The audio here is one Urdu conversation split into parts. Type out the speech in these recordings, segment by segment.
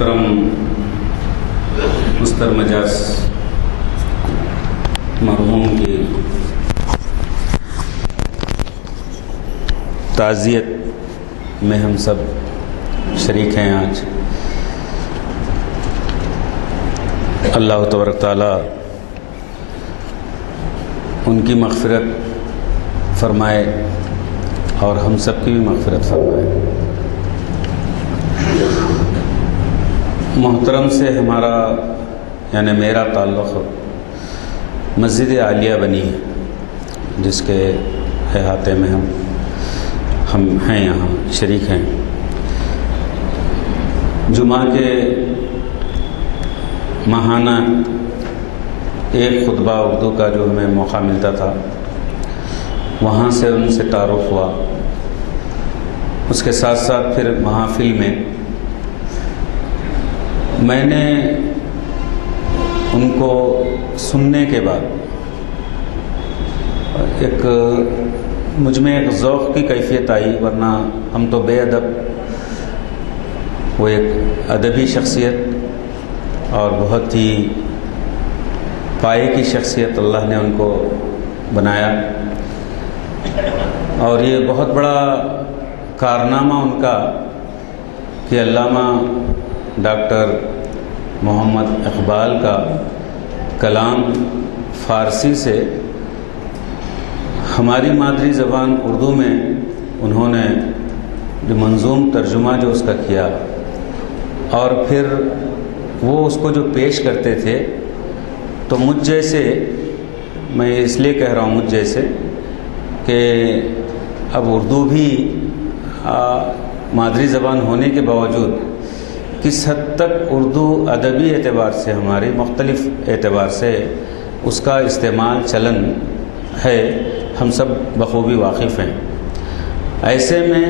محترم مستر مجاز مرحوم کی تعزیت میں ہم سب شریک ہیں آج۔ اللہ تبارک تعالیٰ ان کی مغفرت فرمائے اور ہم سب کی بھی مغفرت فرمائے۔ محترم سے ہمارا یعنی میرا تعلق مسجد عالیہ بنی ہے، جس کے احاطے میں ہم ہیں، یہاں شریک ہیں۔ جمعہ کے ماہانہ ایک خطبہ اردو کا جو ہمیں موقع ملتا تھا، وہاں سے ان سے تعارف ہوا۔ اس کے ساتھ ساتھ پھر محافل میں نے ان کو سننے کے بعد ایک مجھ میں ایک ذوق کی کیفیت آئی، ورنہ ہم تو بے ادب، وہ ایک ادبی شخصیت اور بہت ہی پائے کی شخصیت اللہ نے ان کو بنایا، اور یہ بہت بڑا کارنامہ ان کا کہ علامہ ڈاکٹر محمد اقبال کا کلام فارسی سے ہماری مادری زبان اردو میں انہوں نے جو منظوم ترجمہ جو اس کا کیا، اور پھر وہ اس کو جو پیش کرتے تھے، تو مجھ جیسے، میں اس لیے کہہ رہا ہوں مجھ جیسے، کہ اب اردو بھی مادری زبان ہونے کے باوجود کس حد تک اردو ادبی اعتبار سے، ہماری مختلف اعتبار سے اس کا استعمال چلن ہے، ہم سب بخوبی واقف ہیں۔ ایسے میں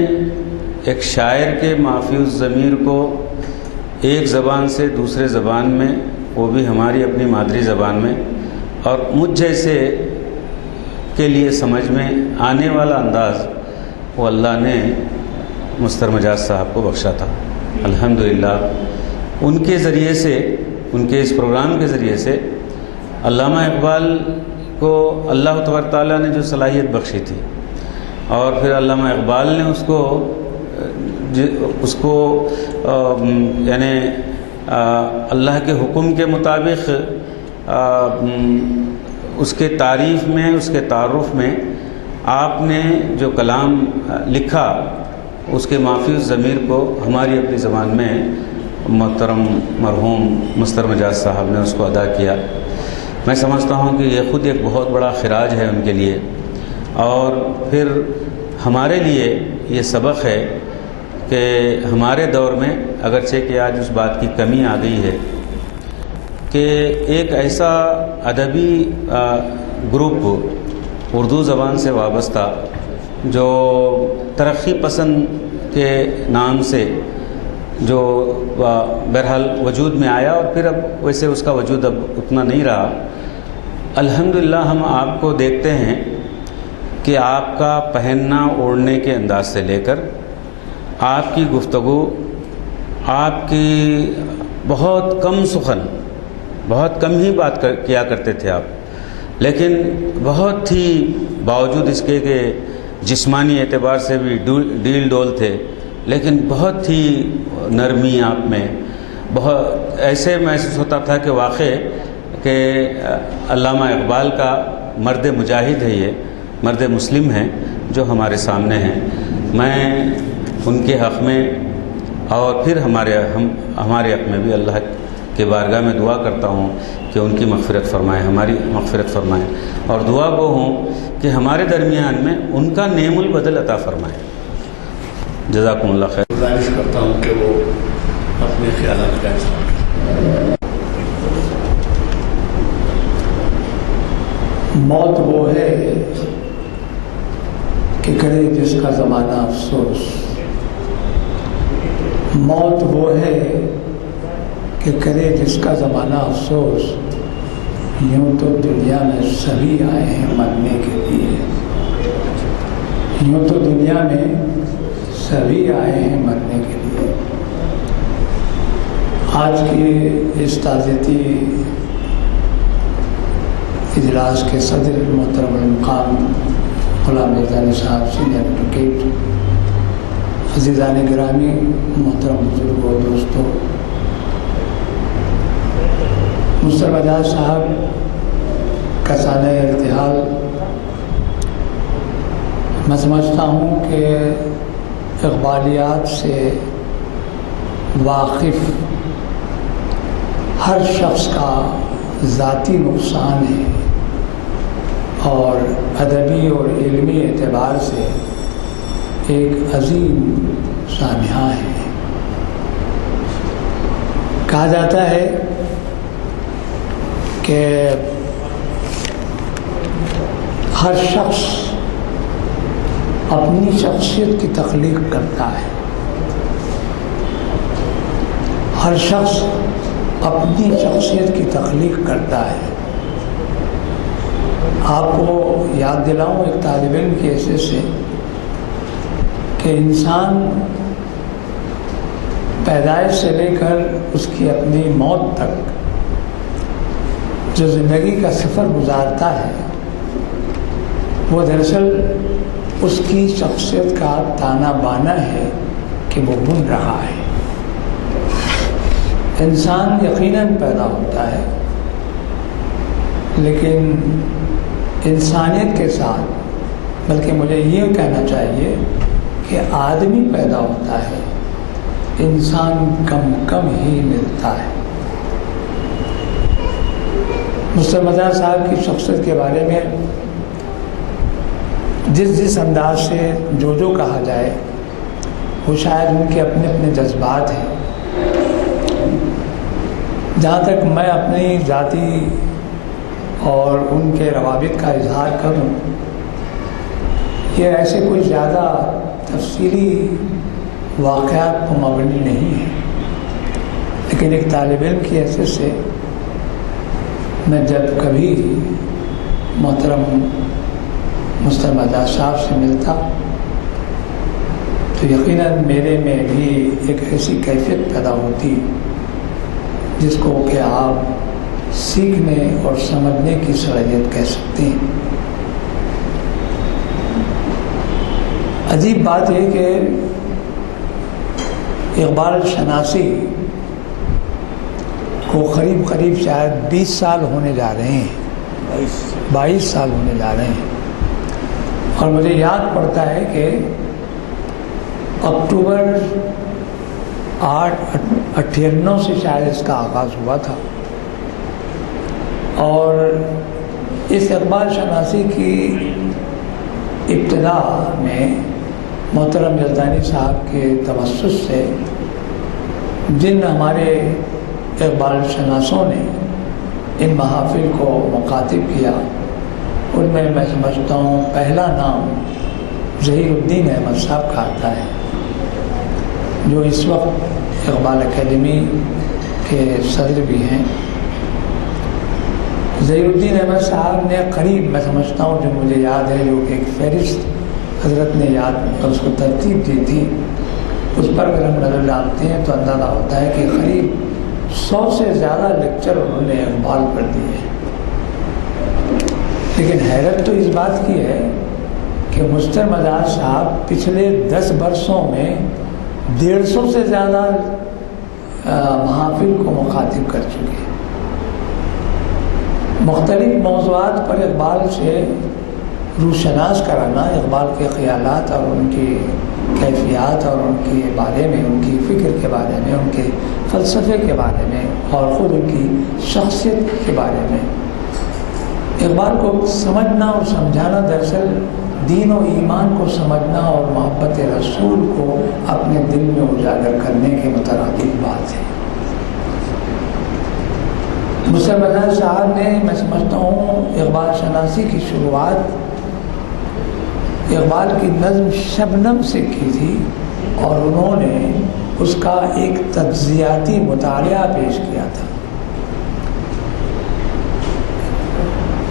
ایک شاعر کے معافی الضمیر کو ایک زبان سے دوسرے زبان میں، وہ بھی ہماری اپنی مادری زبان میں، اور مجھ جیسے کے لیے سمجھ میں آنے والا انداز وہ اللہ نے مستر مجاز صاحب کو بخشا تھا۔ الحمدللہ ان کے ذریعے سے، ان کے اس پروگرام کے ذریعے سے علامہ اقبال کو اللہ تبارک تعالیٰ نے جو صلاحیت بخشی تھی، اور پھر علامہ اقبال نے اس کو یعنی اللہ کے حکم کے مطابق اس کے تعریف میں، اس کے تعارف میں آپ نے جو کلام لکھا، اس کے معافی الضمیر کو ہماری اپنی زبان میں محترم مرحوم مستر مجاز صاحب نے اس کو ادا کیا۔ میں سمجھتا ہوں کہ یہ خود ایک بہت بڑا خراج ہے ان کے لیے، اور پھر ہمارے لیے یہ سبق ہے کہ ہمارے دور میں اگرچہ کہ آج اس بات کی کمی آ گئی ہے کہ ایک ایسا ادبی گروپ اردو زبان سے وابستہ جو ترقی پسند کے نام سے جو بہرحال وجود میں آیا، اور پھر اب ویسے اس کا وجود اب اتنا نہیں رہا۔ الحمدللہ ہم آپ کو دیکھتے ہیں کہ آپ کا پہننا اوڑھنے کے انداز سے لے کر آپ کی گفتگو، آپ کی بہت کم سخن، بہت کم ہی بات کیا کرتے تھے آپ، لیکن بہت ہی باوجود اس کے کہ جسمانی اعتبار سے بھی ڈیل ڈول تھے، لیکن بہت ہی نرمی آپ میں، بہت ایسے محسوس ہوتا تھا کہ واقع کہ علامہ اقبال کا مرد مجاہد ہے، یہ مرد مسلم ہیں جو ہمارے سامنے ہیں۔ میں ان کے حق میں اور پھر ہمارے حق میں بھی اللہ کے بارگاہ میں دعا کرتا ہوں کہ ان کی مغفرت فرمائے، ہماری مغفرت فرمائے، اور دعا گو ہوں کہ ہمارے درمیان میں ان کا نعم البدل عطا فرمائے۔ جزاکم اللہ خیر۔ گزارش کرتا ہوں کہ وہ اپنے خیالات کا اظہار کریں۔ موت وہ ہے کہ کرے جس کا زمانہ افسوس، موت وہ ہے کہ کرے جس کا زمانہ افسوس، یوں تو دنیا میں سبھی آئے ہیں مرنے کے لیے، یوں تو دنیا میں سبھی آئے ہیں مرنے کے لیے، آج کے اس تعزیتی اجلاس کے صدر محترم المقام غلام میرزا صاحب سینئر ایڈوکیٹ، عزیزان گرامی، محترم بزرگوں، دوستوں، مستر مجاز صاحب کا سانحہ ارتحال میں سمجھتا ہوں کہ اقبالیات سے واقف ہر شخص کا ذاتی نقصان ہے اور ادبی اور علمی اعتبار سے ایک عظیم سانحہ ہے۔ کہا جاتا ہے کہ ہر شخص اپنی شخصیت کی تخلیق کرتا ہے، ہر شخص اپنی شخصیت کی تخلیق کرتا ہے۔ آپ کو یاد دلاؤں ایک طالب علم کی حیثیت سے کہ انسان پیدائش سے لے کر اس کی اپنی موت تک جو زندگی کا سفر گزارتا ہے وہ دراصل اس کی شخصیت کا تانا بانا ہے کہ وہ بن رہا ہے۔ انسان یقیناً پیدا ہوتا ہے، لیکن انسانیت کے ساتھ، بلکہ مجھے یہ کہنا چاہیے کہ آدمی پیدا ہوتا ہے، انسان کم کم ہی ملتا ہے۔ مستر مجاز صاحب کی شخصیت کے بارے میں جس انداز سے جو کہا جائے وہ شاید ان کے اپنے اپنے جذبات ہیں۔ جہاں تک میں اپنی ذاتی اور ان کے روابط کا اظہار کروں، یہ ایسے کوئی زیادہ تفصیلی واقعات پر مبنی نہیں ہے، لیکن ایک طالب علم کی حیثیت سے میں جب کبھی محترم مستر مجاز صاحب سے ملتا تو یقیناً میرے میں بھی ایک ایسی کیفیت پیدا ہوتی جس کو کہ آپ سیکھنے اور سمجھنے کی صلاحیت کہہ سکتے ہیں۔ عجیب بات ہے کہ اقبال شناسی کو قریب شاید 20 سال ہونے جا رہے ہیں، 22 سال ہونے جا رہے ہیں، اور مجھے یاد پڑتا ہے کہ اکتوبر 8 98 سے شاید اس کا آغاز ہوا تھا، اور اس اقبال شناسی کی ابتدا میں محترم یزدانی صاحب کے توسط سے جن ہمارے اقبال شناسوں نے ان محافل کو مخاطب کیا، ان میں سمجھتا ہوں پہلا نام ظہیر الدین احمد صاحب کا آتا ہے، جو اس وقت اقبال اکیڈمی کے صدر بھی ہیں۔ ظہیر الدین احمد صاحب نے قریب، میں سمجھتا ہوں جو مجھے یاد ہے، جو کہ ایک فہرست حضرت نے یاد اس کو ترتیب دی تھی، اس پر اگر ہم نظر ڈالتے ہیں تو اندازہ ہوتا ہے کہ قریب 100 سے زیادہ لیکچر انہوں نے اقبال پر دیے۔ لیکن حیرت تو اس بات کی ہے کہ مستر مجاز صاحب پچھلے 10 برسوں میں 150 سے زیادہ محافل کو مخاطب کر چکے، مختلف موضوعات پر اقبال سے روشناس کرانا، اقبال کے خیالات اور ان کی کیفیات اور ان کے بارے میں، ان کی فکر کے بارے میں، ان کے فلسفے کے بارے میں اور خود ان کی شخصیت کے بارے میں۔ اقبال کو سمجھنا اور سمجھانا دراصل دین و ایمان کو سمجھنا اور محبت رسول کو اپنے دل میں اجاگر کرنے کے مترادف بات ہے۔ مستر مجاز صاحب نے، میں سمجھتا ہوں، اقبال شناسی کی شروعات اقبال کی نظم شبنم سے کی تھی، اور انہوں نے اس کا ایک تجزیاتی مطالعہ پیش کیا تھا۔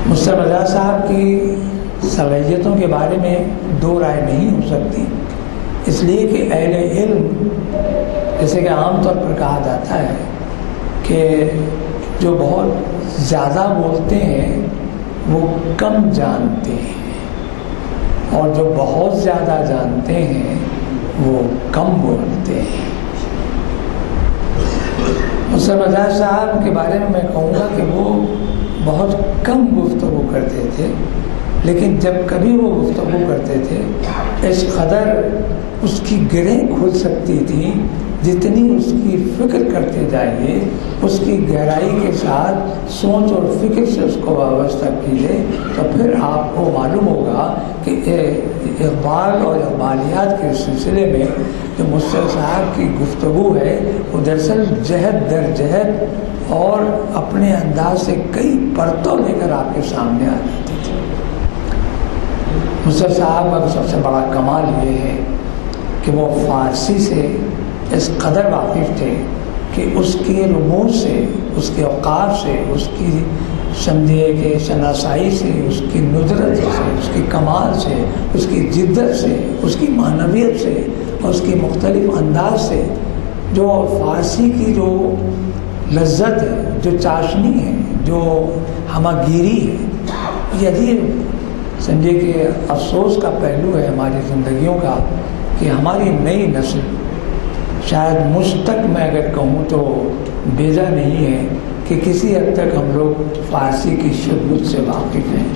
مستر مجاز صاحب کی صلاحیتوں کے بارے میں دو رائے نہیں ہو سکتی، اس لیے کہ اہل علم، جیسے کہ عام طور پر کہا جاتا ہے کہ جو بہت زیادہ بولتے ہیں وہ کم جانتے ہیں، اور جو بہت زیادہ جانتے ہیں وہ کم بولتے ہیں۔ مصطفیٰ مداح صاحب کے بارے میں کہوں گا کہ وہ بہت کم گفتگو کرتے تھے، لیکن جب کبھی وہ گفتگو کرتے تھے اس قدر اس کی گرہیں کھل سکتی تھی، جتنی اس کی فکر کرتے جائیے اس کی گہرائی کے ساتھ سوچ اور فکر سے اس کو وابستہ کیجیے تو پھر آپ کو معلوم ہوگا کہ اقبال اور اقبالیات کے سلسلے میں جو مصطفیٰ صاحب کی گفتگو ہے وہ دراصل جہد در جہد اور اپنے انداز سے کئی پرتوں لے کر آپ کے سامنے آ جاتی تھی۔ مصطفیٰ صاحب کا سب سے بڑا کمال یہ ہے کہ وہ فارسی سے اس قدر واقف تھے کہ اس کے رموز سے، اس کے اوقاف سے، اس کی سمجھیے کہ شناسائی سے، اس کی ندرت سے، اس کی کمال سے، اس کی جدت سے، اس کی معنویت سے اور اس کی مختلف انداز سے جو فارسی کی جو لذت ہے، جو چاشنی ہے، جو ہماگیری ہے، یہ عجیب سمجھے کہ افسوس کا پہلو ہے ہماری زندگیوں کا کہ ہماری نئی نسل شاید مجھ تک میں اگر کہوں تو بیجا نہیں ہے کہ کسی حد تک ہم لوگ فارسی کی شدت سے واقف ہیں،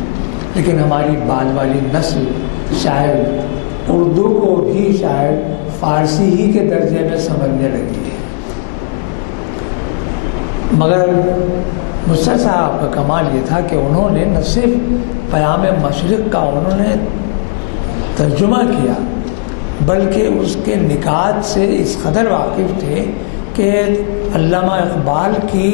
لیکن ہماری بعد والی نسل شاید اردو کو بھی شاید فارسی ہی کے درجے میں سمجھنے لگی ہے۔ مگر مصطفیٰ صاحب کا کمال یہ تھا کہ انہوں نے نہ صرف پیام مشرق کا انہوں نے ترجمہ کیا بلکہ اس کے نکات سے اس قدر واقف تھے کہ علامہ اقبال کی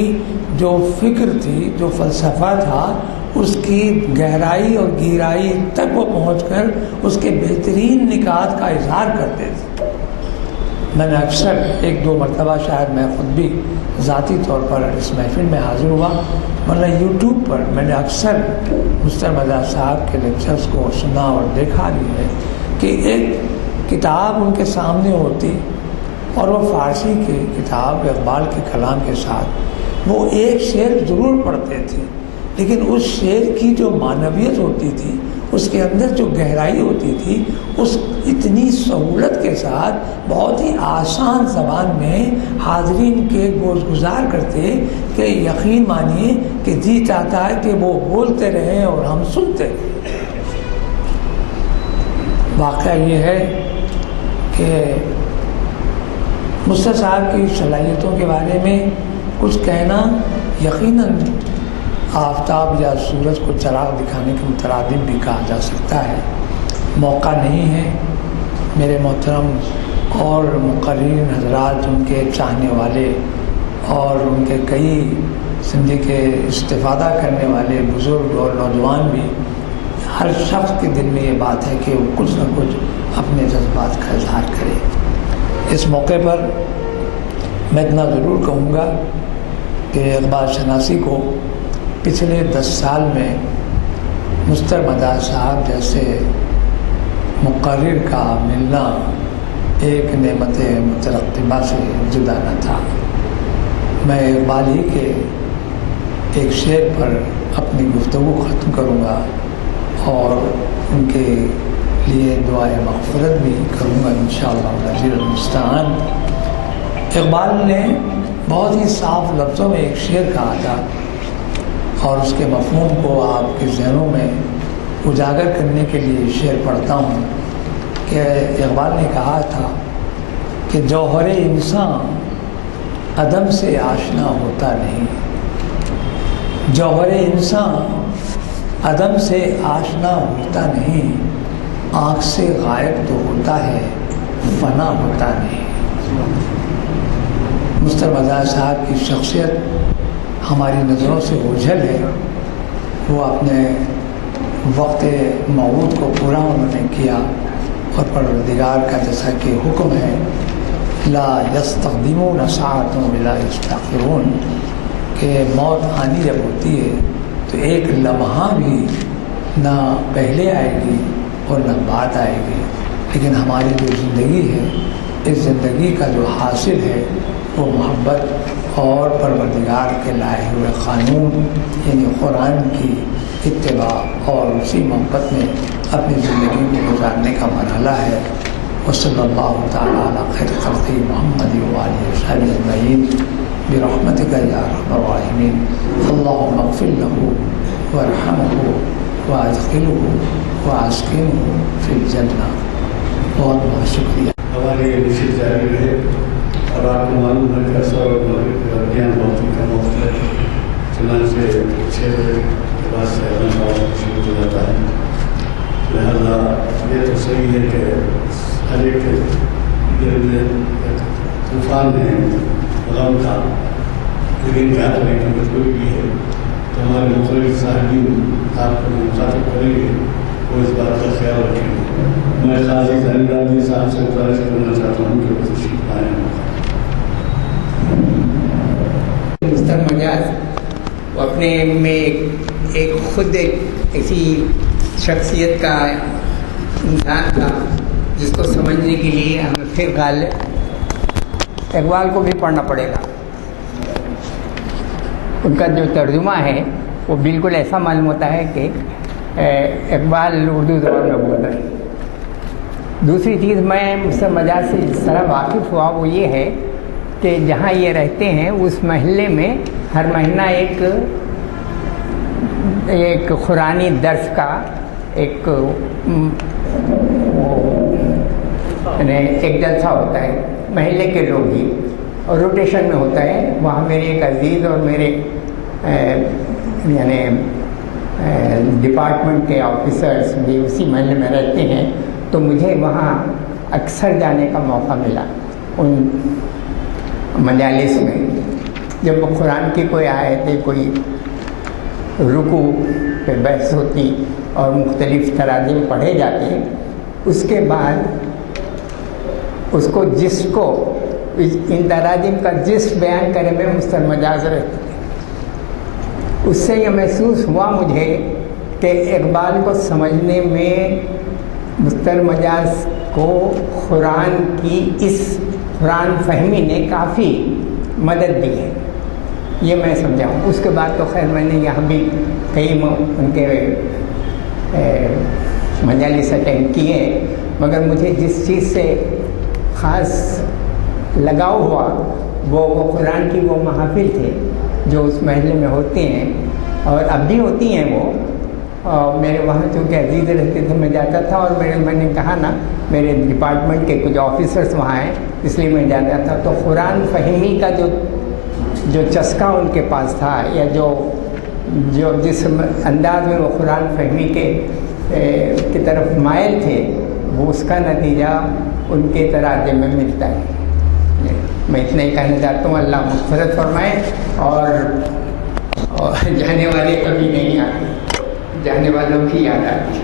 جو فکر تھی، جو فلسفہ تھا، اس کی گہرائی اور گہرائی تک وہ پہنچ کر اس کے بہترین نکات کا اظہار کرتے تھے۔ میں نے اکثر ایک دو مرتبہ شاید میں خود بھی ذاتی طور پر اس محفل میں حاضر ہوا، ورنہ یوٹیوب پر میں نے اکثر مصطفیٰ مداح صاحب کے لیکچرز کو سنا اور دیکھا بھی ہے کہ ایک کتاب ان کے سامنے ہوتی اور وہ فارسی کی کتاب اقبال کے کلام کے ساتھ وہ ایک شعر ضرور پڑھتے تھے، لیکن اس شعر کی جو معنویت ہوتی تھی، اس کے اندر جو گہرائی ہوتی تھی، اس اتنی سہولت کے ساتھ بہت ہی آسان زبان میں حاضرین کے گوش گزار کرتے کہ یقین مانیے کہ جی چاہتا ہے کہ وہ بولتے رہیں اور ہم سنتے رہیں۔ واقعہ یہ ہے کہ مصطفیٰ صاحب کی صلاحیتوں کے بارے میں کچھ کہنا یقیناً آفتاب یا سورج کو چراغ دکھانے کے مترادف بھی کہا جا سکتا ہے، موقع نہیں ہے۔ میرے محترم اور مقررین حضرات، ان کے چاہنے والے اور ان کے کئی سمجھے کہ استفادہ کرنے والے بزرگ اور نوجوان بھی، ہر شخص کے دل میں یہ بات ہے کہ وہ کچھ نہ کچھ اپنے جذبات کا اظہار کرے۔ اس موقع پر میں اتنا ضرور کہوں گا کہ اقبال شناسی کو پچھلے 10 سال میں مصطفیٰ مداح صاحب جیسے مقرر کا ملنا ایک نعمت مترقبہ سے جدا نہ تھا۔ میں اقبال ہی کے ایک شعر پر اپنی گفتگو ختم کروں گا اور ان کے لیے دعائے مغفرت بھی کروں گا انشاءاللہ العزیز المستعان۔ اقبال نے بہت ہی صاف لفظوں میں ایک شعر کہا تھا اور اس کے مفہوم کو آپ کے ذہنوں میں اجاگر کرنے کے لیے شعر پڑھتا ہوں کہ اقبال نے کہا تھا کہ جوہر انسان عدم سے آشنا ہوتا نہیں، جوہر انسان عدم سے آشنا ہوتا نہیں، آنکھ سے غائب تو ہوتا ہے فنا ہوتا نہیں۔ مصطفیٰ مداح صاحب کی شخصیت ہماری نظروں سے اوجھل ہے، وہ اپنے وقت موعود کو پورا انہوں نے کیا اور پروردگار کا جیسا کہ حکم ہے لا یستقدمون ساعۃ ولا یستأخرون، کہ موت آنی جب ہوتی ہے تو ایک لمحہ بھی نہ پہلے آئے گی اور نہ بعد آئے گی، لیکن ہماری جو زندگی ہے اس زندگی کا جو حاصل ہے وہ محبت اور پروردگار کے لائے ہوئے قانون یعنی قرآن کی اتباع اور اسی محبت میں اپنی زندگی کو گزارنے کا مرحلہ ہے۔ وصلی اللہ تعالیٰ علی خیر خلقہ محمد وآلہ وصحبہ اجمعین برحمتک یا ارحم الراحمین۔ اللہم اغفر لہ وارحمہ وادخلہ واسکنہ فی الجنہ۔ بہت بہت شکریہ۔ ہماری یہ نشست جاری رہے اور آپ کو معلوم ہے کہ اثر اور گیان بہت ہی کم وقت ہے، چنانچہ 6 بجے کے بعد سے اعلان شروع ہو جاتا ہے۔ لہذا یہ تو صحیح ہے کہ ہر ایک دل میں طوفان ہے غم کا، لیکن کیا کریں کہ مجبوری بھی ہے تو ہمارے مختلف صاحبین آپ کو مخاطب کریں گے، وہ اس بات کا خیال رکھیں گے۔ میں قاضی زنیدادی صاحب سے گزارش کرنا چاہتا ہوں کہ وہ تشریف لائیں۔ مستر مجاز وہ اپنے میں ایک خود ایک ایسی شخصیت کا انسان تھا جس کو سمجھنے کے لیے ہمیں پھر غالب اقبال کو بھی پڑھنا پڑے گا۔ ان کا جو ترجمہ ہے وہ بالکل ایسا معلوم ہوتا ہے کہ اقبال اردو زبان میں بول رہے ہیں۔ دوسری چیز میں مستر مجاز سے جس طرح واقف ہوا وہ یہ ہے کہ جہاں یہ رہتے ہیں اس محلے میں ہر مہینہ ایک قرآنی درس کا ایک جلسہ ہوتا ہے، محلے کے لوگ ہی، اور روٹیشن میں ہوتا ہے۔ وہاں میرے ایک عزیز اور میرے یعنی ڈپارٹمنٹ کے آفیسرس بھی اسی محلے میں رہتے ہیں، تو مجھے وہاں اکثر جانے کا موقع ملا ان مجالس میں۔ جب وہ قرآن کی کوئی آیتیں، کوئی رکوع پہ بحث ہوتی اور مختلف تراجم پڑھے جاتے، اس کے بعد اس کو جس کو ان تراجم کا جس بیان کرنے میں مستر مجاز رہتے تھے۔ اس سے یہ محسوس ہوا مجھے کہ اقبال کو سمجھنے میں مستر مجاز کو قرآن کی اس قرآن فہمی نے کافی مدد دی ہے، یہ میں سمجھا ہوں۔ اس کے بعد تو خیر میں نے یہاں بھی کئی ان کے مجالس اٹینڈ کیے، مگر مجھے جس چیز سے خاص لگاؤ ہوا وہ قرآن کی وہ محافل تھے جو اس محلے میں ہوتے ہیں اور اب بھی ہوتی ہیں وہ۔ میرے وہاں چونکہ عزیز رہتے تھے، میں جاتا تھا، اور میں نے کہا نا میرے ڈپارٹمنٹ کے کچھ آفیسرس وہاں ہیں، اس لیے میں جاتا تھا۔ تو قرآن فہمی کا جو چسکا ان کے پاس تھا، یا جو جس انداز میں وہ قرآن فہمی کی طرف مائل تھے، وہ اس کا نتیجہ ان کے تراجم میں ملتا ہے۔ میں اتنا ہی کہنا چاہتا ہوں، اللہ مغفرت فرمائے، اور جانے والے کبھی نہیں آتے، جانے والوں کی یاد آتی ہے۔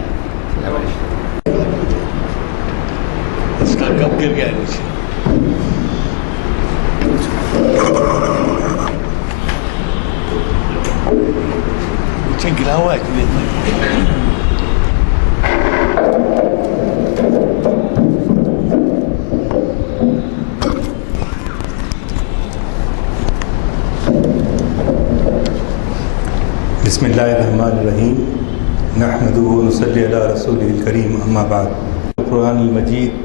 اس کا کب گر گیا نیچے؟ نیچے گرا ہوا ہے کہ نہیں؟ بسم اللہ الرحمن الرحیم، نحمدہ و نصلی علی رسولہ الکریم، اما بعد۔ قرآن المجید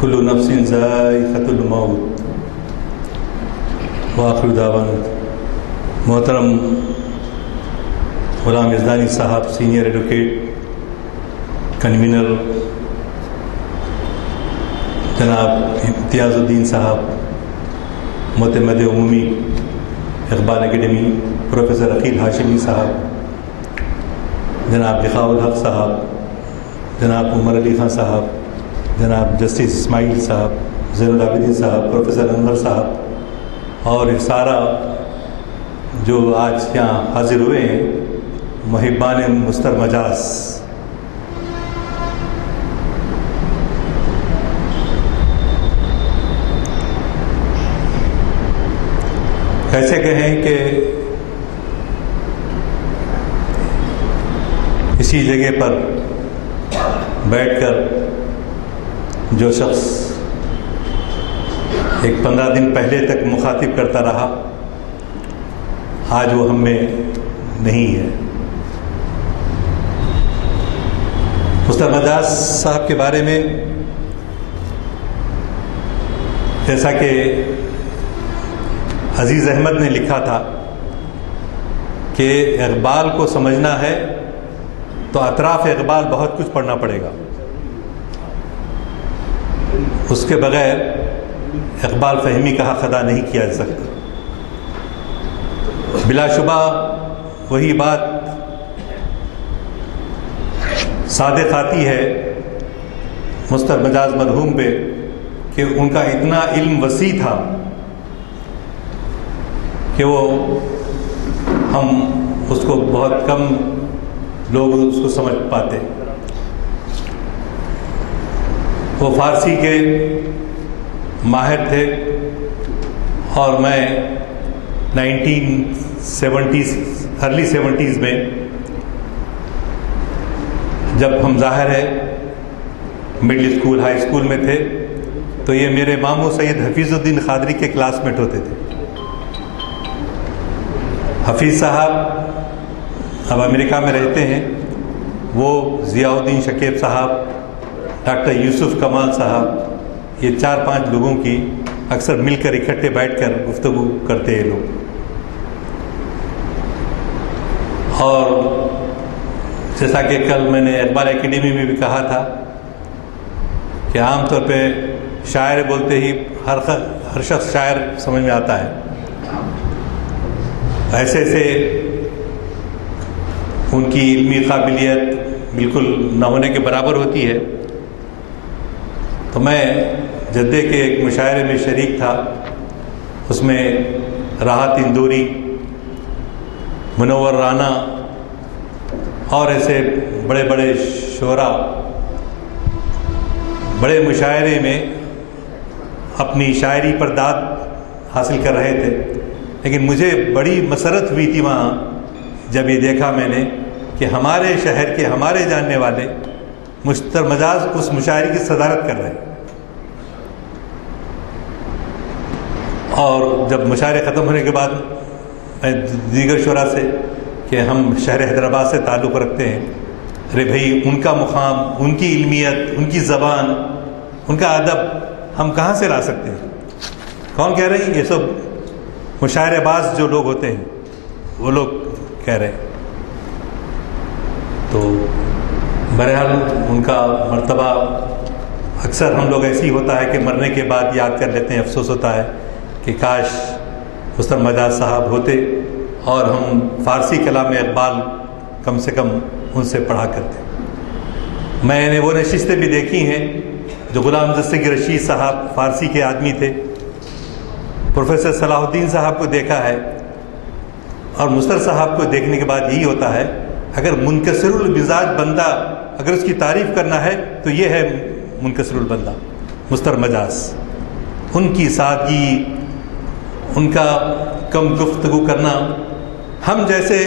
کل نفس ذائقۃ الموت، وآخر دعوانا۔ محترم غلام یزدانی صاحب، سینئر ایڈوکیٹ، کنوینر جناب امتیاز الدین صاحب، معتمد عمومی اقبال اکیڈمی پروفیسر عقیل ہاشمی صاحب، جناب لقاء الحق صاحب، جناب عمر علی خان صاحب، جناب جسٹس اسماعیل صاحب، زین العابدین صاحب، پروفیسر انور صاحب، اور یہ سارا جو آج یہاں حاضر ہوئے ہیں محبان مستر مجاز، ایسے کہیں کہ اسی جگہ پر بیٹھ کر جو شخص ایک 15 دن پہلے تک مخاطب کرتا رہا، آج وہ ہم میں نہیں ہے۔ مستر مجاز صاحب کے بارے میں جیسا کہ عزیز احمد نے لکھا تھا کہ اقبال کو سمجھنا ہے تو اطراف اقبال بہت کچھ پڑھنا پڑے گا، اس کے بغیر اقبال فہمی کا حق ادا نہیں کیا جا سکتا۔ بلا شبہ وہی بات صادق آتی ہے مستر مجاز مرحوم پہ کہ ان کا اتنا علم وسیع تھا کہ وہ ہم اس کو بہت کم لوگ اس کو سمجھ پاتے۔ وہ فارسی کے ماہر تھے اور میں 1970s ارلی 70s میں جب ہم ظاہر ہے مڈل اسکول ہائی اسکول میں تھے تو یہ میرے ماموں سید حفیظ الدین قادری کے کلاس میٹ ہوتے تھے۔ حفیظ صاحب اب امریکہ میں رہتے ہیں، وہ ضیاء الدین شکیب صاحب، ڈاکٹر یوسف کمال صاحب، یہ 4-5 لوگوں کی اکثر مل کر اکٹھے بیٹھ کر گفتگو کرتے ہیں لوگ۔ اور جیسا کہ کل میں نے اقبال اکیڈمی میں بھی کہا تھا کہ عام طور پہ شاعر بولتے ہی ہر شخص شاعر سمجھ میں آتا ہے، ایسے ان کی علمی قابلیت بالکل نہ ہونے کے برابر ہوتی ہے۔ تو میں جدے کے ایک مشاعرے میں شریک تھا، اس میں راحت اندوری، منور رانا اور ایسے بڑے بڑے شعراء بڑے مشاعرے میں اپنی شاعری پر داد حاصل کر رہے تھے، لیکن مجھے بڑی مسرت ہوئی تھی وہاں جب یہ دیکھا میں نے کہ ہمارے شہر کے ہمارے جاننے والے مستر مجاز اس مشاعرے کی صدارت کر رہے ہیں۔ اور جب مشاعرے ختم ہونے کے بعد میں دیگر شعراء سے کہ ہم شہر حیدرآباد سے تعلق رکھتے ہیں، ارے بھائی ان کا مقام، ان کی علمیت، ان کی زبان، ان کا ادب ہم کہاں سے لا سکتے ہیں؟ کون کہہ رہے ہیں؟ یہ سب مشاعرے باز جو لوگ ہوتے ہیں وہ لوگ کہہ رہے ہیں۔ تو بہرحال ان کا مرتبہ اکثر ہم لوگ ایسی ہوتا ہے کہ مرنے کے بعد یاد کر لیتے ہیں، افسوس ہوتا ہے کہ کاش مستر مجاز صاحب ہوتے اور ہم فارسی کلام اقبال کم سے کم ان سے پڑھا کرتے۔ میں نے وہ نشستیں بھی دیکھی ہیں جو غلام دستگیر رشید صاحب فارسی کے آدمی تھے، پروفیسر صلاح الدین صاحب کو دیکھا ہے، اور مستر صاحب کو دیکھنے کے بعد یہی ہوتا ہے اگر منکسر المزاج بندہ اگر اس کی تعریف کرنا ہے تو یہ ہے منکسر البندہ مستر مجاز۔ ان کی سادگی، ان کا کم گفتگو کرنا، ہم جیسے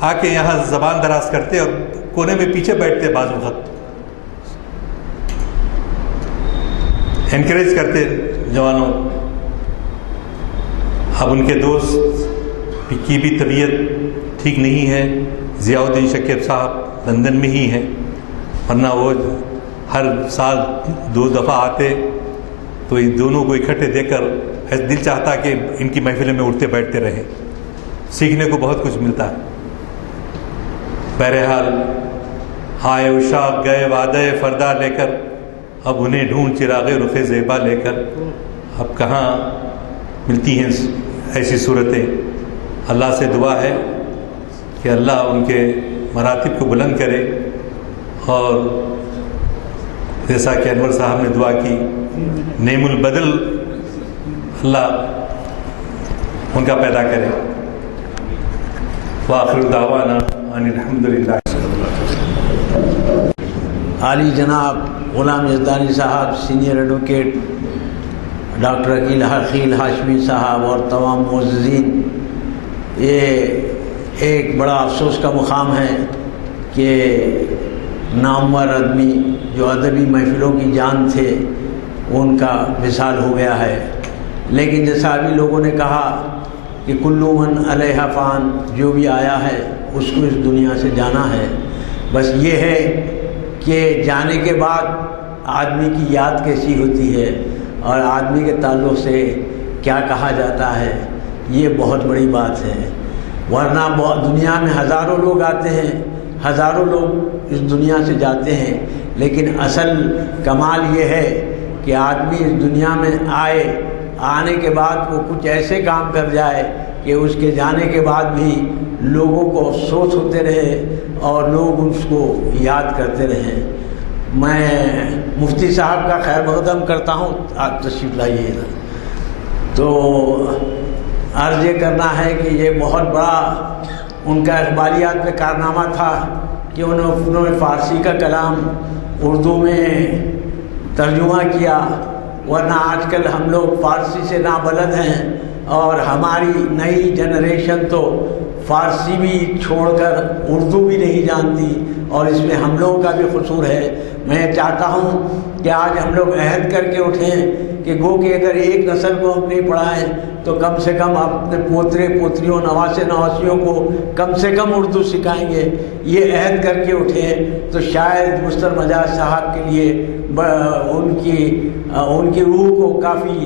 آ کے یہاں زبان دراز کرتے اور کونے میں پیچھے بیٹھتے، بعض وقت انکریج کرتے جوانوں۔ اب ان کے دوست کی بھی طبیعت ٹھیک نہیں ہے، ضیاء الدین شکیب صاحب لندن میں ہی ہیں، ورنہ وہ ہر سال 2 دفعہ آتے تو ان دونوں کو اکٹھے دیکھ کر دل چاہتا کہ ان کی محفلوں میں اٹھتے بیٹھتے رہیں، سیکھنے کو بہت کچھ ملتا ہے۔ بہرحال آئے عشاق گئے وعدہ فردا لے کر، اب انہیں ڈھونڈ چراغ رخ زیبا لے کر، اب کہاں ملتی ہیں ایسی صورتیں۔ اللہ سے دعا ہے کہ اللہ ان کے مراتب کو بلند کرے، اور جیسا کہ انور صاحب نے دعا کی، نعم البدل اللہ ان کا پیدا کرے۔ وآخر دعوانا ان الحمدللہ۔ عالی جناب غلام یزدانی صاحب، senior advocate doctor Aqeel Hashmi صاحب اور تمام معززین، یہ ایک بڑا افسوس کا مقام ہے کہ نامور آدمی جو ادبی محفلوں کی جان تھے، ان کا وصال ہو گیا ہے. لیکن جیسا ابھی لوگوں نے کہا کہ کلو من علیہ فان، جو بھی آیا ہے اس کو اس دنیا سے جانا ہے. بس یہ ہے کہ جانے کے بعد آدمی کی یاد کیسی ہوتی ہے اور آدمی کے تعلق سے کیا کہا جاتا ہے، یہ بہت بڑی بات ہے. ورنہ دنیا میں ہزاروں لوگ آتے ہیں، ہزاروں لوگ اس دنیا سے جاتے ہیں، لیکن اصل کمال یہ ہے کہ آدمی اس دنیا میں آنے کے بعد وہ کچھ ایسے کام کر جائے کہ اس کے جانے کے بعد بھی لوگوں کو افسوس ہوتے رہے اور لوگ اس کو یاد کرتے رہیں. میں مفتی صاحب کا خیر مقدم کرتا ہوں، آپ تشریف لائیے. تو عرض یہ کرنا ہے کہ یہ بہت بڑا ان کا اخباریات میں کارنامہ تھا کہ انہوں نے فارسی کا کلام اردو میں ترجمہ کیا. ورنہ آج کل ہم لوگ فارسی سے نابلد ہیں اور ہماری نئی جنریشن تو فارسی بھی چھوڑ کر اردو بھی نہیں جانتی، اور اس میں ہم لوگوں کا بھی قصور ہے. میں چاہتا ہوں کہ آج ہم لوگ عہد کر کے اٹھیں کہ گو کہ اگر ایک نسل کو ہم نہیں پڑھائیں تو کم سے کم اپنے پوترے پوتریوں نواسے نواسیوں کو کم سے کم اردو سکھائیں گے. یہ عہد کر کے اٹھیں تو شاید مستر مجاز صاحب کے لیے ان کی روح کو کافی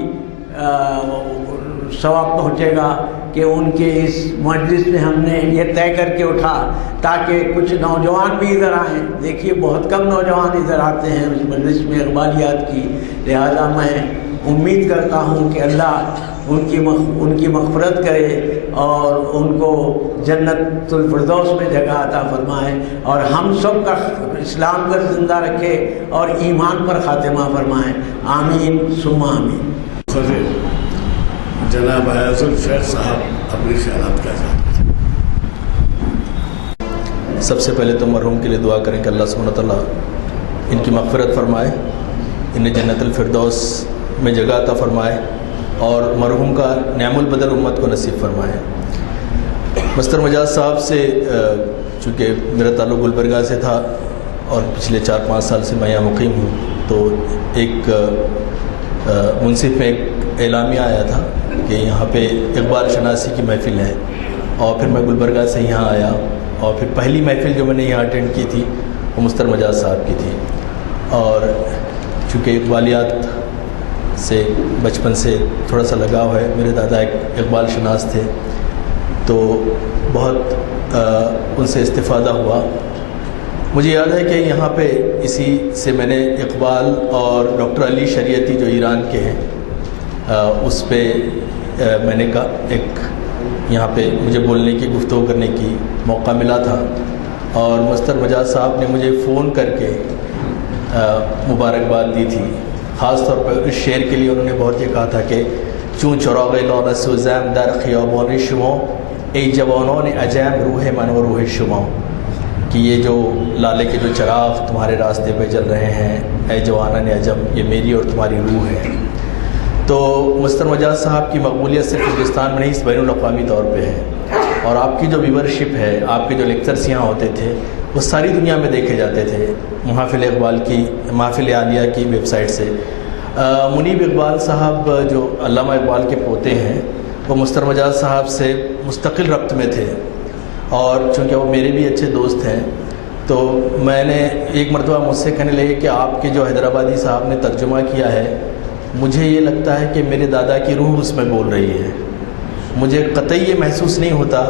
ثواب پہنچے گا کہ ان کے اس مجلس میں ہم نے یہ طے کر کے اٹھا تاکہ کچھ نوجوان بھی ادھر آئیں. دیکھیے بہت کم نوجوان ادھر آتے ہیں اس مجلس میں اقبالیات کی. لہذا میں امید کرتا ہوں کہ اللہ ان کی مغفرت کرے اور ان کو جنت الفردوس میں جگہ عطا فرمائے اور ہم سب کا اسلام پر زندہ رکھے اور ایمان پر خاتمہ فرمائے. آمین ثم آمین. جناب ایاز الشیخ صاحب اپنے خیالات کا اظہار. سب سے پہلے تو مرحوم کے لیے دعا کریں کہ اللہ سبحانہ وتعالیٰ ان کی مغفرت فرمائے، انہیں جنت الفردوس میں جگہ عطا فرمائے اور مرحوم کا نعم البدل امت کو نصیب فرمائے. مستر مجاز صاحب سے چونکہ میرا تعلق گلبرگہ سے تھا اور پچھلے 4-5 سال سے میں یہاں مقیم ہوں، تو ایک منصف میں ایک اعلامیہ آیا تھا کہ یہاں پہ اقبال شناسی کی محفل ہے، اور پھر میں گلبرگہ سے یہاں آیا اور پھر پہلی محفل جو میں نے یہاں اٹینڈ کی تھی وہ مستر مجاز صاحب کی تھی. اور چونکہ اقبالیات سے بچپن سے تھوڑا سا لگاؤ ہے، میرے دادا ایک اقبال شناس تھے، تو بہت ان سے استفادہ ہوا. مجھے یاد ہے کہ یہاں پہ اسی سے میں نے اقبال اور ڈاکٹر علی شریعتی جو ایران کے ہیں اس پہ میں نے کہا ایک یہاں پہ مجھے بولنے کی گفتگو کرنے کی موقع ملا تھا، اور مستر مجاز صاحب نے مجھے فون کر کے مبارکباد دی تھی. خاص طور پر اس شعر کے لیے انہوں نے بہت یہ کہا تھا کہ چون چراغ لانس و زیم در خیابان شما ای جوانان عجم روح من و روح شما، کہ یہ جو لالے کے جو چراغ تمہارے راستے پہ جل رہے ہیں اے جوانان عجم، یہ میری اور تمہاری روح ہے. تو مستر مجاز صاحب کی مقبولیت صرف ہندوستان میں نہیں، اس بین الاقوامی طور پہ ہے، اور آپ کی جو ویورشپ ہے، آپ کے جو لیکچرز یہاں ہوتے تھے وہ ساری دنیا میں دیکھے جاتے تھے. محافل اقبال کی، محافل عالیہ کی ویب سائٹ سے. منیب اقبال صاحب جو علامہ اقبال کے پوتے ہیں، وہ مستر مجاز صاحب سے مستقل ربط میں تھے، اور چونکہ وہ میرے بھی اچھے دوست ہیں تو میں نے ایک مرتبہ مجھ سے کہنے لگے کہ آپ کے جو حیدرآبادی صاحب نے ترجمہ کیا ہے، مجھے یہ لگتا ہے کہ میرے دادا کی روح اس میں بول رہی ہے. مجھے قطعی یہ محسوس نہیں ہوتا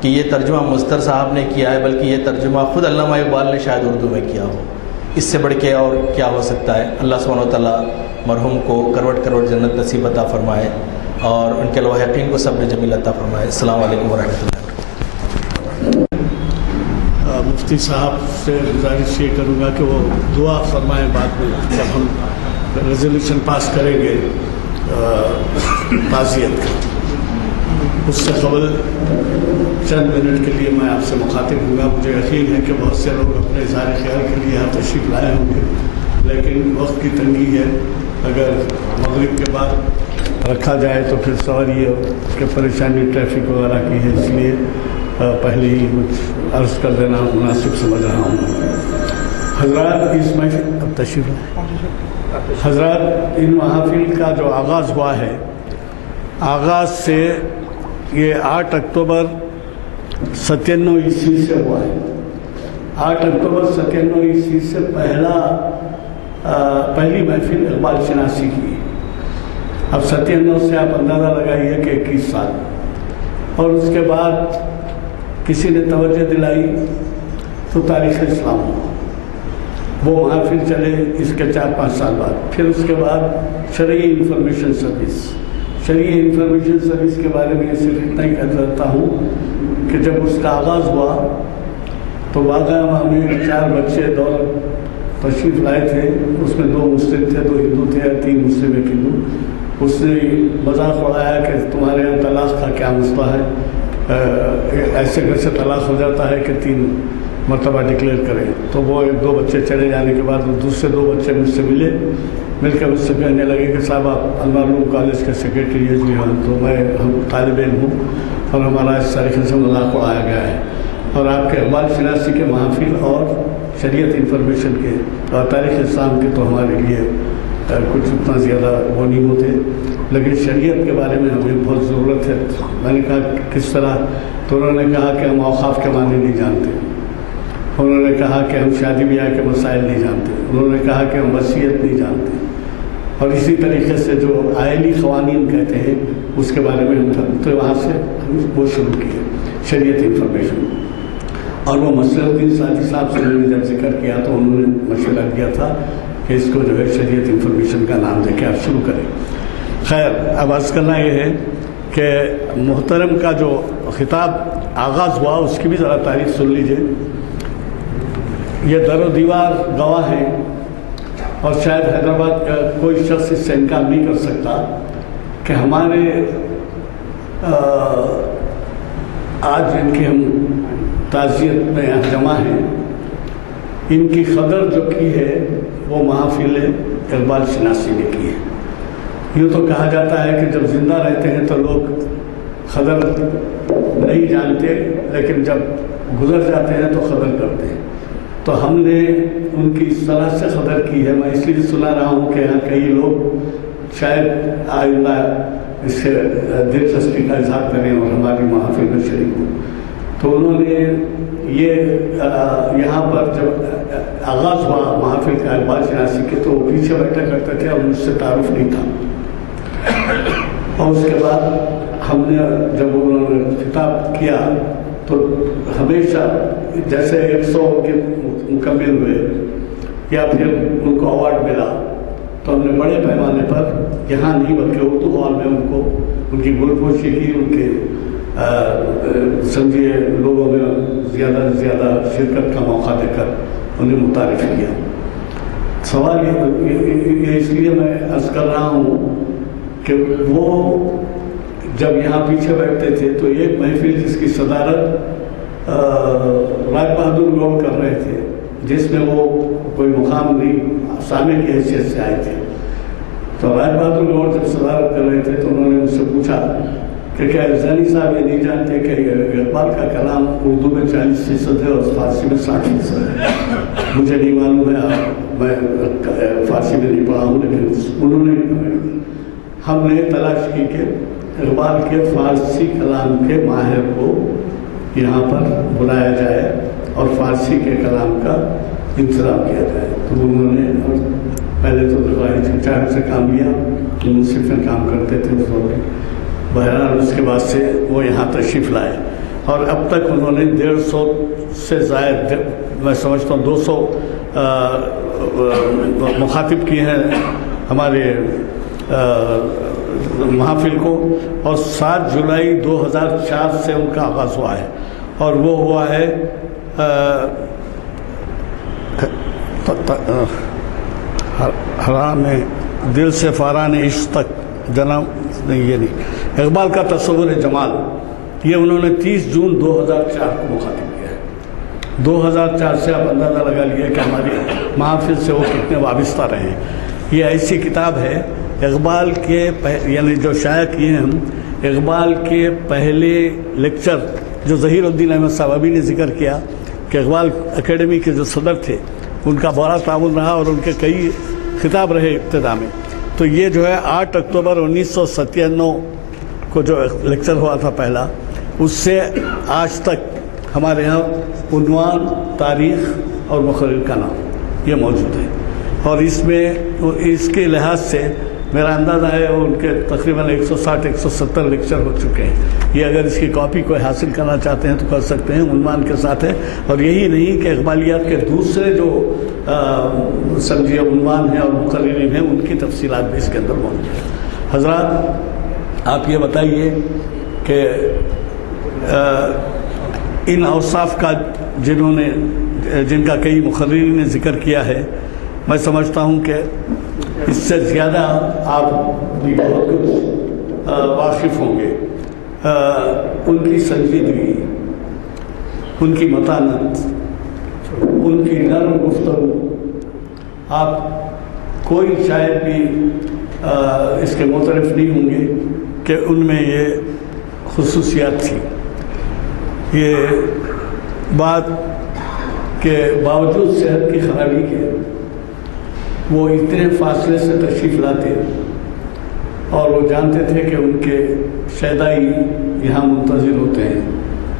کہ یہ ترجمہ مستر صاحب نے کیا ہے، بلکہ یہ ترجمہ خود علامہ اقبال نے شاید اردو میں کیا ہو. اس سے بڑھ کے اور کیا ہو سکتا ہے. اللہ سبحانہ و تعالیٰ مرحوم کو کروڑ کروڑ جنت نصیب عطا فرمائے اور ان کے لواحقین کو صبر جمیل عطا فرمائے. السلام علیکم ورحمۃ اللہ. مفتی صاحب سے گزارش یہ کروں گا کہ وہ دعا فرمائیں بعد میں جب ہم ریزولوشن پاس کریں گے تعزیت کا. اس سے قبل چند منٹ کے لیے میں آپ سے مخاطب ہوں گا. مجھے یقین ہے کہ بہت سے لوگ اپنے اظہار خیال کے لیے یہاں تشریف لائے ہوں گے، لیکن وقت کی تنگی ہے. اگر مغرب کے بعد رکھا جائے تو پھر سوال یہ ہو کہ پریشانی ٹریفک وغیرہ کی ہے، اس لیے پہلے ہی کچھ عرض کر دینا مناسب سمجھ رہا ہوں. حضرات اس محفل اب تشریف حضرات ان محافل کا جو آغاز ہوا ہے، آغاز سے یہ 8 اکتوبر 97 عیسوی سے ہوا ہے۔ 8 اکتوبر 97 عیسوی سے پہلی محفل اقبال شناسی کی۔ اب 97 سے آپ اندازہ لگائیے کہ 21 سال، اور اس کے بعد کسی نے توجہ دلائی تو تاریخ اسلام ہوا، وہ محافل چلے اس کے 4-5 سال بعد۔ پھر اس کے بعد شرعی انفارمیشن سروس، شرعی انفارمیشن سروس کے بارے میں صرف اتنا ہی کہہ دیتا ہوں کہ جب اس کا آغاز ہوا تو باقاعدہ ہمیں 4 بچے دور تشریف لائے تھے، اس میں 2 مسلم تھے، 2 ہندو تھے، 3 مسلم 1 ہندو۔ اس نے مذاق اڑایا کہ تمہارے یہاں طلاق کا کیا مسئلہ ہے، ایسے کیسے طلاق ہو جاتا ہے کہ 3 مرتبہ ڈکلیئر کریں۔ تو وہ 1-2 بچے چلے جانے کے بعد دوسرے 2 بچے مجھ سے مل کر مجھ سے کہنے لگے کہ صاحب آپ انوار علوم کالج کے سیکرٹری ہیں؟ جی ہاں۔ تو ہم طالب علم ہوں اور ہمارا اس طریقے سے مذاق اڑایا گیا ہے، اور آپ کے اقبال شناسی کے محافل اور شریعت انفارمیشن کے اور تاریخ اسلام کے تو ہمارے لیے کچھ اتنا زیادہ وہ نہیں ہوتے، لیکن شریعت کے بارے میں ہمیں بہت ضرورت ہے۔ میں نے کہا کس طرح؟ تو انہوں نے کہا کہ ہم اوقاف کے معنی نہیں جانتے، انہوں نے کہا کہ ہم شادی بیاہ کے مسائل نہیں جانتے، انہوں نے کہا کہ ہم وصیت نہیں جانتے، اور اسی طریقے سے جو آئلی قوانین کہتے ہیں اس کے بارے میں ہم تو وہاں سے ہم وہ شروع کیے شریعت انفارمیشن۔ اور وہ مسلح الدین ساتھی صاحب سے میں نے جب ذکر کیا تو انہوں نے مشورہ دیا تھا کہ اس کو جو ہے شریعت انفارمیشن کا نام دے کے آپ شروع کریں۔ خیر، اب عرض کرنا یہ ہے کہ محترم کا جو خطاب آغاز ہوا اس کی بھی ذرا تاریخ سن لیجئے۔ یہ در و دیوار گواہ ہیں، اور شاید حیدرآباد کا کوئی شخص اس سے انکار نہیں کر سکتا کہ ہمارے آج ان کی ہم تعزیت میں یہاں جمع ہیں، ان کی قدر جو کی ہے وہ محافل اقبال شناسی نے کی ہے۔ یوں تو کہا جاتا ہے کہ جب زندہ رہتے ہیں تو لوگ قدر نہیں جانتے، لیکن جب گزر جاتے ہیں تو قدر کرتے ہیں۔ تو ہم نے ان کی اس طرح سے قدر کی ہے۔ میں اس لیے سنا رہا ہوں کہ یہاں کئی لوگ شاید آئندہ اس سے دلچسپی کا اظہار کریں اور ہماری محافل میں شریک ہوں۔ تو انہوں نے یہ یہاں پر جب آغاز ہوا محافل کا اقبال شناسی کے تو وہ پیچھے بیٹھا کرتے تھے اور مجھ سے تعارف نہیں تھا، اور اس کے بعد ہم نے جب انہوں نے خطاب کیا تو ہمیشہ جیسے 100 کے مکمل ہوئے یا پھر ان کو اوارڈ ملا تو ہم نے بڑے پیمانے پر یہاں نہیں بلکہ اردو ہال میں ان کو ان کی گل پوشی کی، ان کے سمجھیے لوگوں میں زیادہ سے زیادہ شرکت کا موقع دے کر انہیں متعارف کیا۔ سوال یہ اس لیے میں عرض کر رہا ہوں کہ وہ جب یہاں پیچھے بیٹھتے تھے تو ایک محفل جس کی صدارت رائے بہادر گوڑ کر رہے تھے، جس میں وہ کوئی مقام نہیں سامع کی حیثیت سے آئے تھے، تو رائے بہادر گوڑ جب صدارت کر رہے تھے تو انہوں نے مجھ سے پوچھا کہ کیا افضالی صاحب یہ نہیں جانتے کہ اقبال کا کلام اردو میں 40% ہے اور فارسی میں 60% ہے؟ مجھے نہیں معلوم ہے، میں فارسی میں نہیں پڑھا ہوں، لیکن انہوں نے ہم نے تلاش کی کہ اقبال کے فارسی کلام کے ماہر کو یہاں پر بلایا جائے اور فارسی کے کلام کا انتظام کیا جائے۔ تو انہوں نے پہلے تو چاہے سے کام لیا، منصف میں کام کرتے تھے اس وقت، بہرحال اس کے بعد سے وہ یہاں تشریف لائے، اور اب تک انہوں نے 150 سے زائد میں سمجھتا ہوں 200 مخاطب کیے ہیں ہمارے محافل کو، اور 7 جولائی 2004 سے ان کا آغاز ہوا ہے، اور وہ ہوا ہے حرام دل سے فاران عشق تک جناب نہیں، یہ نہیں، اقبال کا تصور جمال، یہ انہوں نے 30 جون 2004 کو مخاطب کیا ہے۔ 2004 سے آپ اندازہ لگا لیے کہ ہماری محافل سے وہ کتنے وابستہ رہے۔ یہ ایسی کتاب ہے اقبال کے یعنی جو شائع کیے ہیں ہم، اقبال کے پہلے لیکچر جو ظہیر الدین احمد صاحب ابھی نے ذکر کیا کہ اقبال اکیڈمی کے جو صدر تھے ان کا بڑا تعاون رہا اور ان کے کئی خطاب رہے ابتدا میں. تو یہ جو ہے 8 اکتوبر 1997 کو جو لیکچر ہوا تھا پہلا، اس سے آج تک ہمارے یہاں عنوان، تاریخ اور مقرر کا نام یہ موجود ہے. اور اس میں اس کے لحاظ سے میرا اندازہ ہے ان کے تقریباً 160-170 لیکچر ہو چکے ہیں. یہ اگر اس کی کاپی کوئی حاصل کرنا چاہتے ہیں تو کر سکتے ہیں، عنوان کے ساتھ ہے. اور یہی نہیں کہ اقبالیات کے دوسرے جو سمجھیے عنوان ہیں اور مقررین ہیں، ان کی تفصیلات بھی اس کے اندر موجود ہیں. حضرات، آپ یہ بتائیے کہ ان اوصاف کا جن کا کئی مقررین نے ذکر کیا ہے، میں سمجھتا ہوں کہ اس سے زیادہ آپ بھی بہت کچھ واقف ہوں گے. ان کی سنجیدگی، ان کی متانت، ان کی نرم گفتگو، آپ کوئی شاید بھی اس کے معترف نہیں ہوں گے کہ ان میں یہ خصوصیات تھی. یہ بات کے باوجود صحت کی خرابی کے وہ اتنے فاصلے سے تشریف لاتے اور وہ جانتے تھے کہ ان کے شیدائی یہاں منتظر ہوتے ہیں.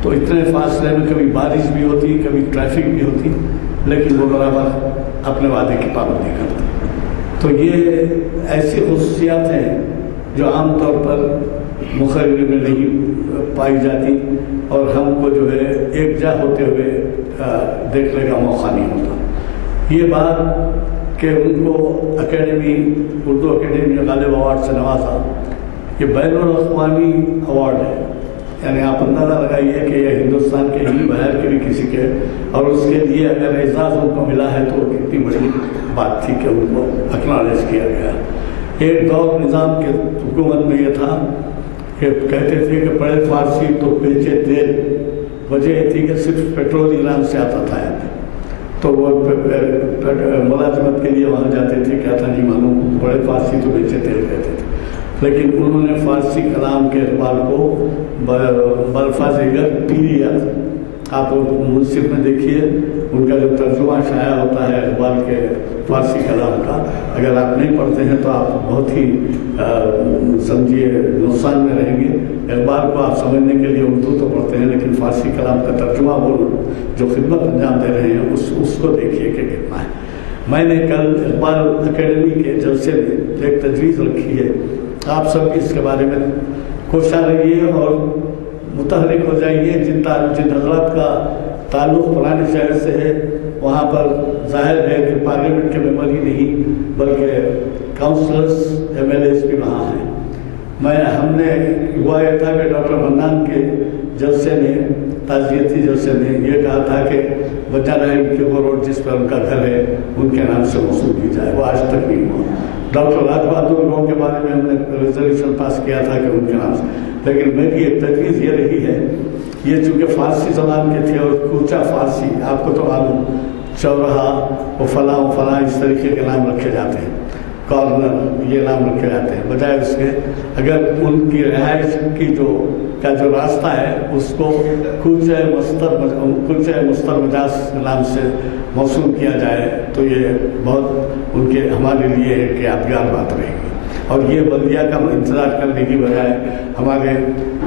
تو اتنے فاصلے میں کبھی بارش بھی ہوتی، کبھی ٹریفک بھی ہوتی، لیکن وہ برابر اپنے وعدے کی پابندی کرتے. تو یہ ایسی خصوصیات ہیں جو عام طور پر مقرر میں نہیں پائی جاتی اور ہم کو جو ہے ایک جا ہوتے ہوئے دیکھنے کا موقع نہیں ہوتا. یہ بات کہ ان کو اکیڈمی، اردو اکیڈمی غالب ایوارڈ سے نوازا، یہ بین الاقوامی ایوارڈ ہے. یعنی آپ اندازہ لگائیے کہ یہ ہندوستان کے ہی باہر کے بھی کسی کے، اور اس کے لیے اگر اعزاز ان کو ملا ہے تو کتنی بڑی بات تھی کہ ان کو اکنالج کیا گیا. ایک دور نظام کے حکومت میں یہ تھا کہ کہتے تھے کہ پڑھے فارسی تو بیچے تیل. وجہ یہ تھی کہ صرف پیٹرول ایران سے آتا تھا، تو وہ ملازمت کے لیے وہاں جاتے تھے. کیا تھا، نہیں معلوم، پڑھے فارسی تو بیچے تیل کہتے تھے. لیکن انہوں نے فارسی کلام کے اقبال کو بلفاظ پی لیا. آپ منصف میں دیکھیے ان کا جو ترجمہ شائع ہوتا ہے اقبال کے فارسی کلام کا، اگر آپ نہیں پڑھتے ہیں تو آپ بہت ہی سمجھیے نقصان میں رہیں گے. اقبال کو آپ سمجھنے کے لیے اردو تو پڑھتے ہیں، لیکن فارسی کلام کا ترجمہ وہ جو خدمت انجام دے رہے ہیں اس کو دیکھیے کہ کتنا ہے. میں نے کل اقبال اکیڈمی کے جلسے میں ایک تجویز رکھی ہے. آپ سب اس کے بارے میں کوشاں رہیے اور متحرک ہو جائیے. جن حضرات کا تعلق پرانے شہر سے ہے، وہاں پر ظاہر ہے کہ پارلیمنٹ کے ممبر ہی نہیں بلکہ کاؤنسلرز، ایم ایل ایز بھی وہاں ہیں. ہم نے ہوا یہ تھا کہ ڈاکٹر منان کے جلسے میں، تعزیتی جلسے میں یہ کہا تھا کہ بچہ رہے کہ وہ روڈ جس پر ان کا گھر ہے ان کے نام سے موصول کی جائے. وہ آج تک نہیں ہوا. ڈاکٹر راج بہادر گاؤں کے بارے میں ہم نے ریزولوشن پاس کیا تھا کہ ان کے نام سے. لیکن میری ایک تجویز یہ رہی ہے، یہ چونکہ فارسی زبان کے تھے اور کوچا فارسی، آپ کو تو معلوم، چورہا و فلاں اس طریقے کے نام رکھے جاتے ہیں، کارنر یہ نام رکھے جاتے ہیں. بجائے اس کے اگر ان کی رہائش کی جو راستہ ہے اس کو کوچہ مستر مجاز نام سے موصول کیا جائے تو یہ بہت ان کے ہمارے لیے ایک یادگار بات رہے گی. اور یہ بلدیہ کا انتظار کرنے کی بجائے ہمارے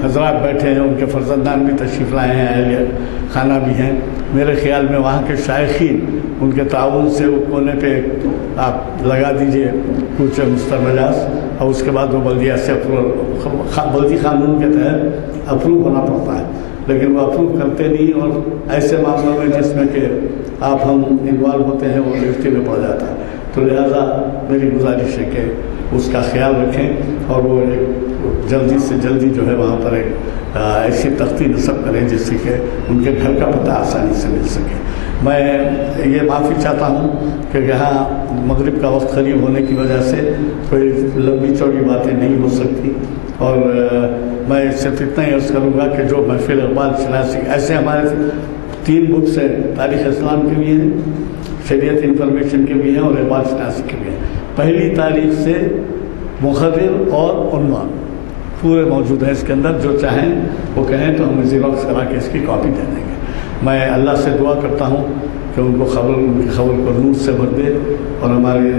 حضرات بیٹھے ہیں، ان کے فرزندان بھی تشریف لائے ہیں، اہلیہ خانہ بھی ہیں. میرے خیال میں وہاں کے شائقین ان کے تعاون سے وہ کونے پہ آپ لگا دیجئے کوچہ مستر مجاز، اور اس کے بعد وہ بلدیہ سے بلدی قانون کے تحت اپروو ہونا پڑتا ہے. لیکن وہ اپروو کرتے نہیں، اور ایسے معاملوں میں جس میں کہ آپ ہم انوالو ہوتے ہیں وہ ڈیوٹی میں پڑ جاتا ہے. تو لہٰذا میری گزارش ہے کہ اس کا خیال رکھیں اور وہ جلدی سے جلدی جو ہے وہاں پر ایک ایسی تختی نصب کریں جس سے کہ ان کے گھر کا پتہ آسانی سے مل سکے. میں یہ معافی چاہتا ہوں کہ یہاں مغرب کا وقت قریب ہونے کی وجہ سے کوئی لمبی چوڑی باتیں نہیں ہو سکتی، اور میں صرف اتنا ہی عرض کروں گا کہ جو محفل اقبال شناسی، ایسے ہمارے 3 بکس ہیں، تاریخ اسلام کے بھی ہیں، شریعت انفارمیشن کے بھی ہیں اور اقبال شناسی کے بھی ہیں. پہلی تاریخ سے مقرر اور عنوان پورے موجود ہیں اس کے اندر. جو چاہیں وہ کہیں تو ہم زیروکس کرا کے اس کی کاپی دے دیں گے. میں اللہ سے دعا کرتا ہوں کہ ان کی خبر کو نور سے بھر دے اور ہمارے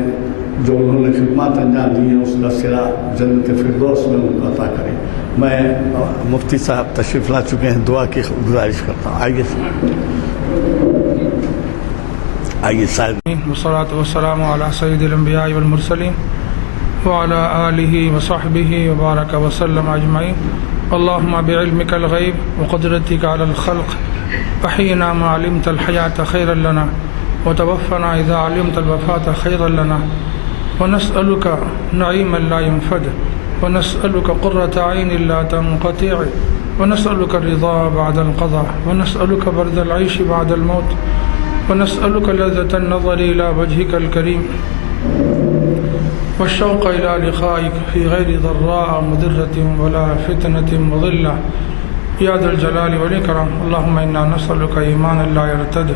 جو انہوں نے خدمات انجام دی ہیں اس کا صلہ جنت فردوس میں ان کو عطا کرے. میں مفتی صاحب تشریف لا چکے ہیں, دعا کی گزارش کرتا ہوں. آئیے صاحب. والصلاة والسلام على سید الانبیاء والمرسلین وعلى آلہ وصحبہ وبارک وسلم اجمعین. اللہم بعلمک الغیب وقدرتک علی الخلق احینا ما علمت الحیاة خیرا لنا وتوفنا اذا علمت الوفاة خیرا لنا ونسألك نعیما لا ينفد ونسألك قرة عین لا تنقطع ونسألك الرضا بعد القضاء ونسألك برد العيش بعد الموت ونسألك لذة النظر إلى وجهك الكريم والشوق إلى لقائك في غير ضراء مضرة ولا فتنة مضلة يا ذا الجلال والإكرام. اللهم إنا نسألك إيمانا لا يرتد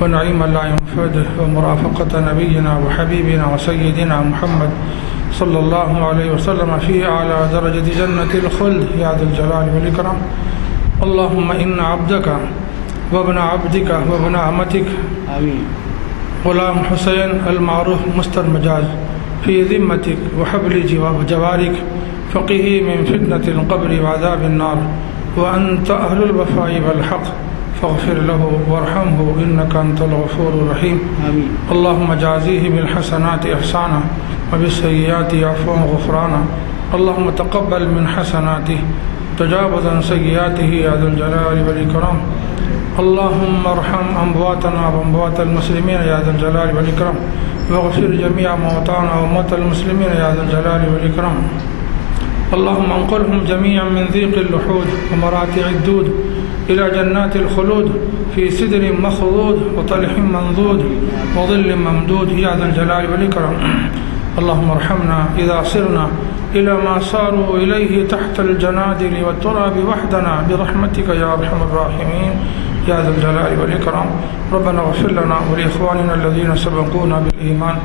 ونعيما لا ينفد ومرافقة نبينا وحبيبنا وسيدنا محمد صلى الله عليه وسلم في أعلى درجة جنة الخلد يا ذا الجلال والإكرام. اللهم إن عبدك وابن عبدك وابن أمتك غلام حسين المعروف مسترمجاز في ذمتك وحبل جوارك فقه من فتنة القبر وعذاب النار وأنت أهل الوفاء والحق فاغفر له وارحمه إنك أنت الغفور الرحيم. اللهم جازيه بالحسنات إحسانا وبالسيئات عفوا غفرانا. اللهم تقبل من حسناته تجاوزا سيئاته يا ذا الجلال والإكرام. اللهم ارحم أمواتنا وأموات المسلمين يا ذا الجلال والإكرام واغفر جميع موتانا وموتى المسلمين يا ذا الجلال والإكرام. اللهم انقلهم جميعا من ضيق اللحود ومراتع الدود إلى جنات الخلود في سدر مخضود وطلح منضود وظل ممدود يا ذا الجلال والإكرام. اللهم ارحمنا إذا صرنا إلى ما صاروا إليه تحت الجنادل والتراب وحدنا برحمتك يا أرحم الراحمين يا ذا الجلال والإكرام. ربنا اغفر لنا ولإخواننا الذين سبقونا بالإيمان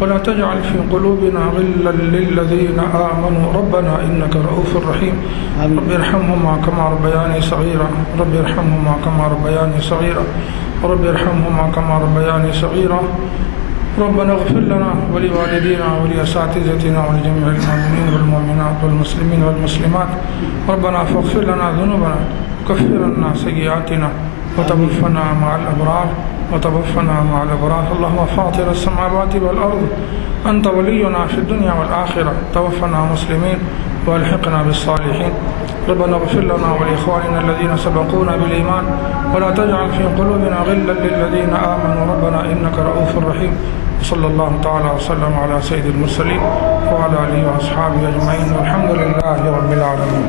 ولا تجعل في قلوبنا غلا للذين آمنوا ربنا إنك رؤوف رحيم. رب ارحمهما كما ربياني صغيرا رب ارحمهما كما ربياني صغيرا رب ارحمهما كما ربياني صغيرا. ربنا اغفر لنا ولوالدينا ولأساتذتنا ولجميع المؤمنين والمؤمنات والمسلمين والمسلمات. ربنا فاغفر لنا ذنوبنا وكفر عنا سيئاتنا وتوفنا مع الأبرار وتوفنا مع الأبرار. اللهم فاطر السماوات والأرض أنت ولينا في الدنيا والآخرة توفنا مسلمين والحقنا بالصالحين. ربنا اغفر لنا ولإخواننا الذين سبقونا بالإيمان ولا تجعل في قلوبنا غلا للذين آمنوا ربنا إنك رؤوف رحيم. صلى الله تعالى وسلم على سيد المرسلين وعلى آله وأصحابه أجمعين والحمد لله رب العالمين.